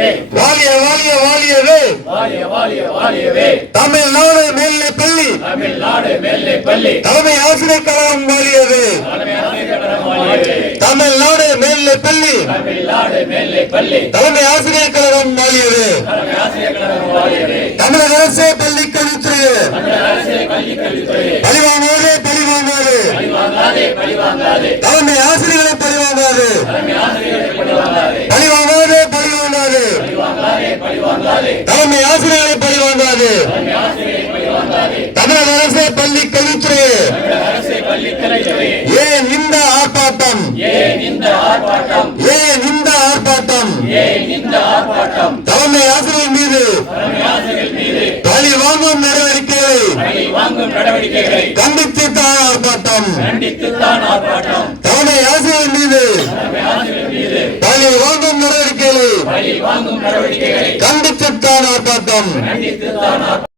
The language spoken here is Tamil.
வாலிய வாலிய வாலியவே வாலிய வாலிய வாலியவே தமிழ்நாடு மேல்நிலை பள்ளி. தமிழ்நாடு மேல்நிலை பள்ளி. தலைமை ஆசிரியர் கழகம் தமிழ்நாடு மேல்நிலை பள்ளி. தமிழ்நாடு மேல்நிலை பள்ளி. தலைமை ஆசிரியர் கழகம் தமிழக அரசே பள்ளி கல்வித்துறை பழிவாங்காதே பழிவாங்காது. தலைமை ஆசிரியர்களை பழிவாங்காதே பழிவாங்காது பழிவாங்காதே பழிவாங்காதே தலைமை ஆசிரியர்களை பழிவாங்காது. தமிழக அரசே பள்ளி கல்வித்துறை தமிழக அரசு கல்வி கல்வித்துறை ஏன் இந்த ஆர்ப்பாட்டம்? ஏன் இந்த ஆர்ப்பாட்டம்? தலைமை ஆசிரியர் மீது பழி வாங்கும் நடவடிக்கைகளை கண்டித்து தான் ஆர்ப்பாட்டம். தலைமை ஆசிரியர் மீது பழி வாங்கும் நடவடிக்கைகளை பழி வாங்கும் நடவடிக்கைகளை கண்டித்து தான் ஆர்ப்பாட்டம் கண்டித்துத்தான் ஆர்ப்பாட்டம்.